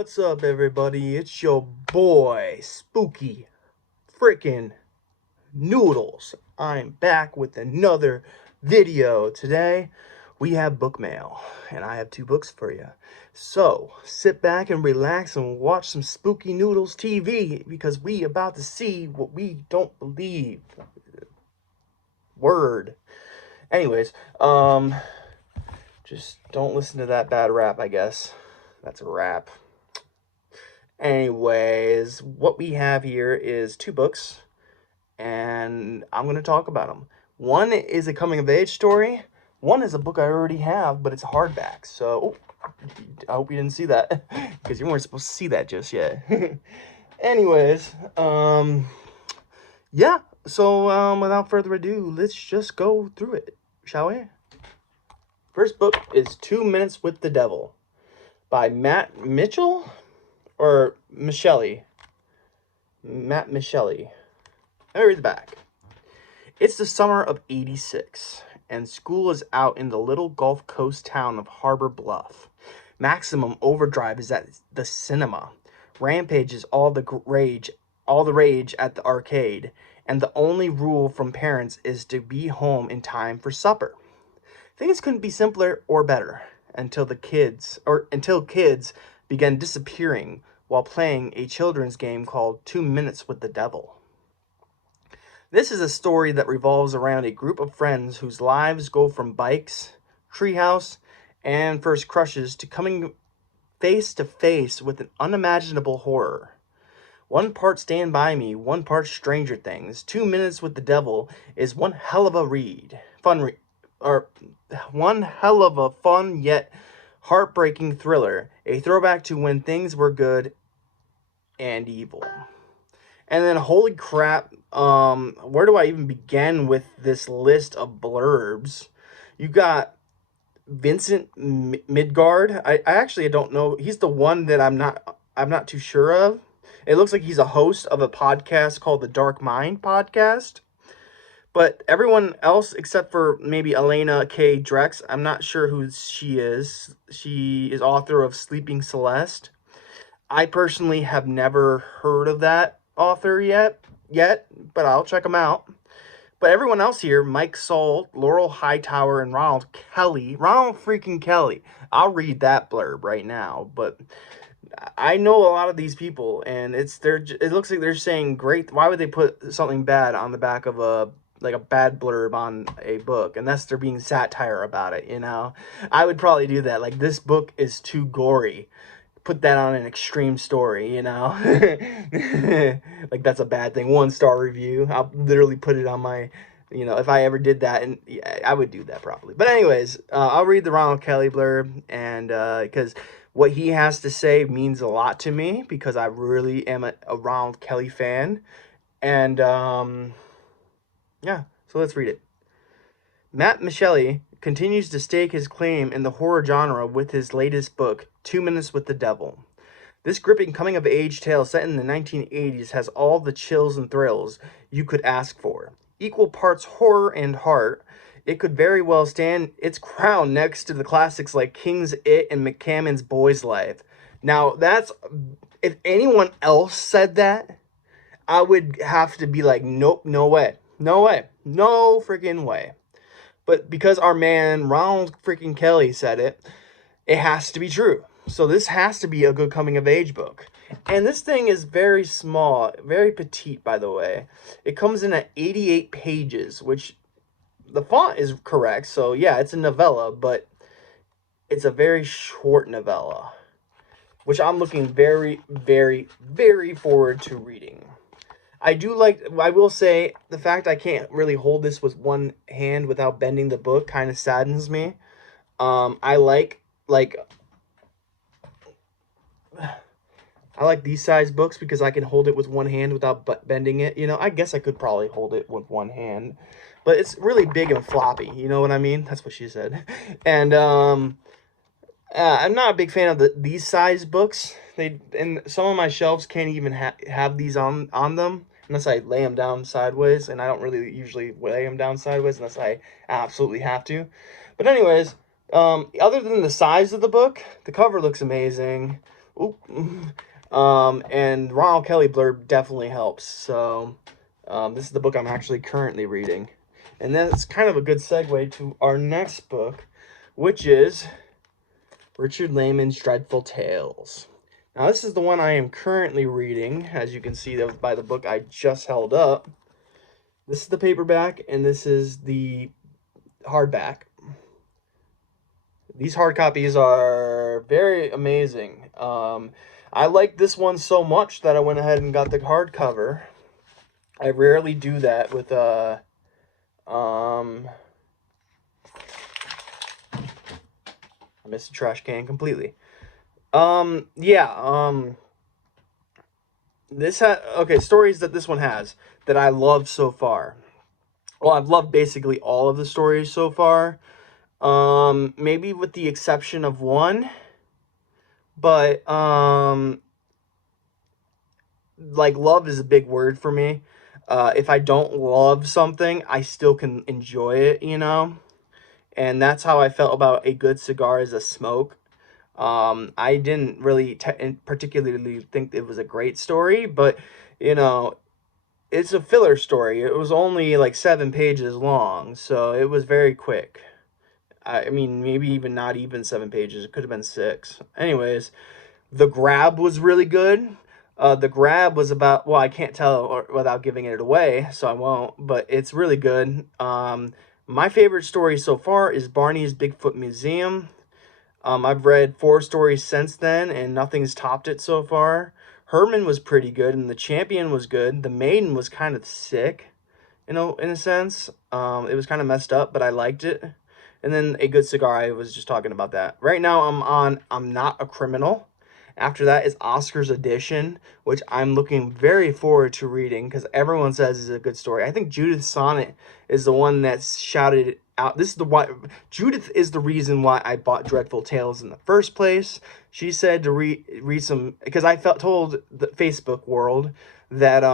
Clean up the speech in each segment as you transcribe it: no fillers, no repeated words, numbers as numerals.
What's up, everybody? It's your boy, Spooky Frickin' Noodles. I'm back with another video. Today, we have book mail, and I have two books for you. So, sit back and relax and watch some Spooky Noodles TV, because we about to see what we don't believe. Word. Anyways, just don't listen to that bad rap, I guess. That's a rap. Anyways, what we have here is two books, and I'm going to talk about them. One is a coming-of-age story. One is a book I already have, but it's a hardback. So, I hope you didn't see that, because you weren't supposed to see that just yet. Anyways, yeah. So, without further ado, let's just go through it, shall we? First book is 2 Minutes with the Devil by Matt Mitchell? Or Michelli. Matt Michelli. Let me read the back. It's the summer of '86, and school is out in the little Gulf Coast town of Harbor Bluff. Maximum Overdrive is at the cinema. Rampage is all the rage at the arcade, and the only rule from parents is to be home in time for supper. Things couldn't be simpler or better until kids began disappearing while playing a children's game called 2 Minutes with the Devil. This is a story that revolves around a group of friends whose lives go from bikes, treehouse, and first crushes to coming face to face with an unimaginable horror. One part Stand By Me, one part Stranger Things. 2 Minutes with the Devil is one hell of a fun yet heartbreaking thriller, a throwback to when things were good and evil. And then, holy crap, where do I even begin with this list of blurbs? You got Vincent Midgard. I actually don't know. He's the one that I'm not too sure of. It looks like he's a host of a podcast called the Dark Mind Podcast. But everyone else, except for maybe Elena K. Drex, I'm not sure who she is. She is author of Sleeping Celeste. I personally have never heard of that author yet, but I'll check them out. But everyone else here, Mike Saul, Laurel Hightower, and Ronald freaking Kelly. I'll read that blurb right now, but I know a lot of these people, and it looks like they're saying great. Why would they put something bad on the back of a bad blurb on a book, unless they're being satire about it, you know? I would probably do that. Like, this book is too gory. Put that on an extreme story, you know? Like, that's a bad thing. 1-star review. I'll literally put it on my, if I ever did that, and yeah, I would do that probably. But anyways, I'll read the Ronald Kelly blurb, and because what he has to say means a lot to me, because I really am a Ronald Kelly fan. And, yeah, so let's read it. Matt Michelli continues to stake his claim in the horror genre with his latest book, 2 Minutes with the Devil. This gripping coming-of-age tale set in the 1980s has all the chills and thrills you could ask for. Equal parts horror and heart, it could very well stand its crown next to the classics like King's It and McCammon's Boy's Life. Now, if anyone else said that, I would have to be like, nope, no way. No way. No freaking way. But because our man Ronald freaking Kelly said it, it has to be true. So this has to be a good coming-of-age book. And this thing is very small, very petite, by the way. It comes in at 88 pages, which the font is correct. So yeah, it's a novella, but it's a very short novella, which I'm looking very, very, very forward to reading. I will say, the fact I can't really hold this with one hand without bending the book kind of saddens me. I like these size books because I can hold it with one hand without bending it. I guess I could probably hold it with one hand, but it's really big and floppy. You know what I mean? That's what she said. And I'm not a big fan of these size books. And some of my shelves can't even have these on them unless I lay them down sideways, and I don't really usually lay them down sideways unless I absolutely have to. But anyways, other than the size of the book, the cover looks amazing. Oop. And Ronald Kelly blurb definitely helps. So this is the book I'm actually currently reading. And that's kind of a good segue to our next book, which is Richard Lehman's Dreadful Tales. Now, this is the one I am currently reading, as you can see by the book I just held up. This is the paperback, and this is the hardback. These hard copies are very amazing. I like this one so much that I went ahead and got the hardcover. I rarely do that with I missed the trash can completely. Stories that this one has that I love so far. Well, I've loved basically all of the stories so far. Maybe with the exception of one, but like, love is a big word for me. If I don't love something, I still can enjoy it, you know? And that's how I felt about A Good Cigar Is a Smoke. I didn't really particularly think it was a great story, but, you know, it's a filler story. It was only like 7 pages long, so it was very quick. I mean, maybe even not even 7 pages. It could have been 6. Anyways, The Grab was really good. The Grab was about, well, I can't tell without giving it away, so I won't, but it's really good. My favorite story so far is Barney's Bigfoot Museum. I've read 4 stories since then, and nothing's topped it so far. Herman was pretty good, and The Champion was good. The Maiden was kind of sick, you know, in a sense. It was kind of messed up, but I liked it. And then A Good Cigar, I was just talking about that. Right now, I'm Not a Criminal. After that is Oscar's Edition, which I'm looking very forward to reading because everyone says is a good story. I think Judith Sonnet is the one that's shouted it out. Judith is the reason why I bought Dreadful Tales in the first place. She said to read some, because I told the Facebook world that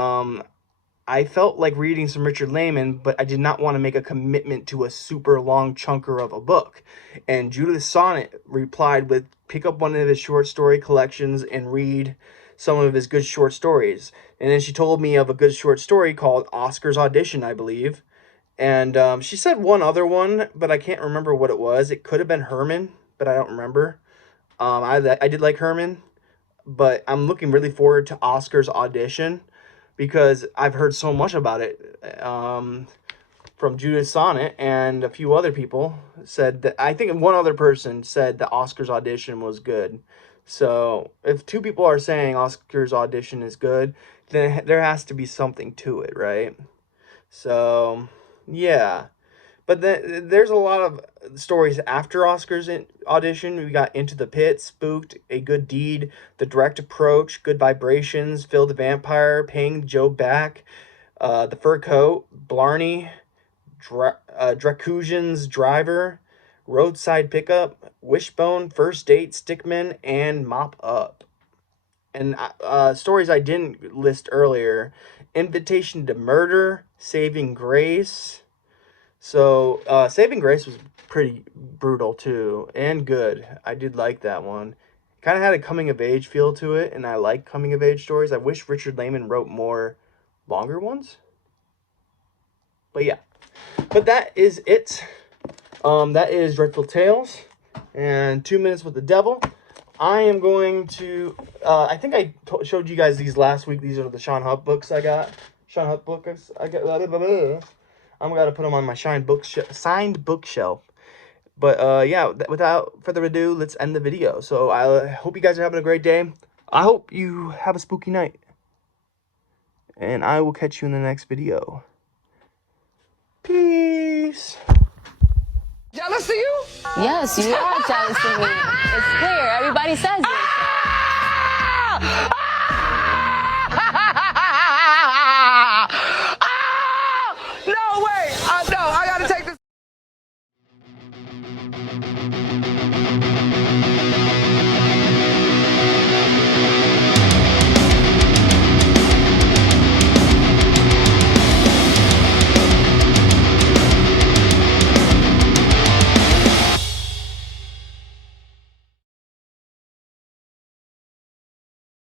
I felt like reading some Richard Lehman, but I did not want to make a commitment to a super long chunker of a book. And Judith Sonnet replied with, pick up one of his short story collections and read some of his good short stories. And then she told me of a good short story called Oscar's Audition, I believe. And she said one other one, but I can't remember what it was. It could have been Herman, but I don't remember. I did like Herman, but I'm looking really forward to Oscar's Audition, because I've heard so much about it from Judith Sonnet, and a few other people said that, I think one other person said that Oscar's Audition was good. So if 2 people are saying Oscar's Audition is good, then there has to be something to it, right? So, yeah. But then there's a lot of stories after Oscar's Audition. We got Into the Pit, Spooked, A Good Deed, The Direct Approach, Good Vibrations, Phil the Vampire, Paying Joe Back, The Fur Coat, Blarney, Dracusian's Driver, Roadside Pickup, Wishbone, First Date, Stickman, and Mop Up. And stories I didn't list earlier: Invitation to Murder, Saving Grace. So, Saving Grace was pretty brutal, too, and good. I did like that one. Kind of had a coming-of-age feel to it, and I like coming-of-age stories. I wish Richard Lehman wrote more longer ones. But, yeah. But that is it. That is Dreadful Tales and 2 Minutes with the Devil. I am going to... I think I showed you guys these last week. These are the Sean Huff books I got. Sean Huff books I got... I'm going to put them on my signed bookshelf. But, yeah, without further ado, let's end the video. So, I hope you guys are having a great day. I hope you have a spooky night. And I will catch you in the next video. Peace. Jealous of you? Yes, you are jealous of me. It's clear. Everybody says it.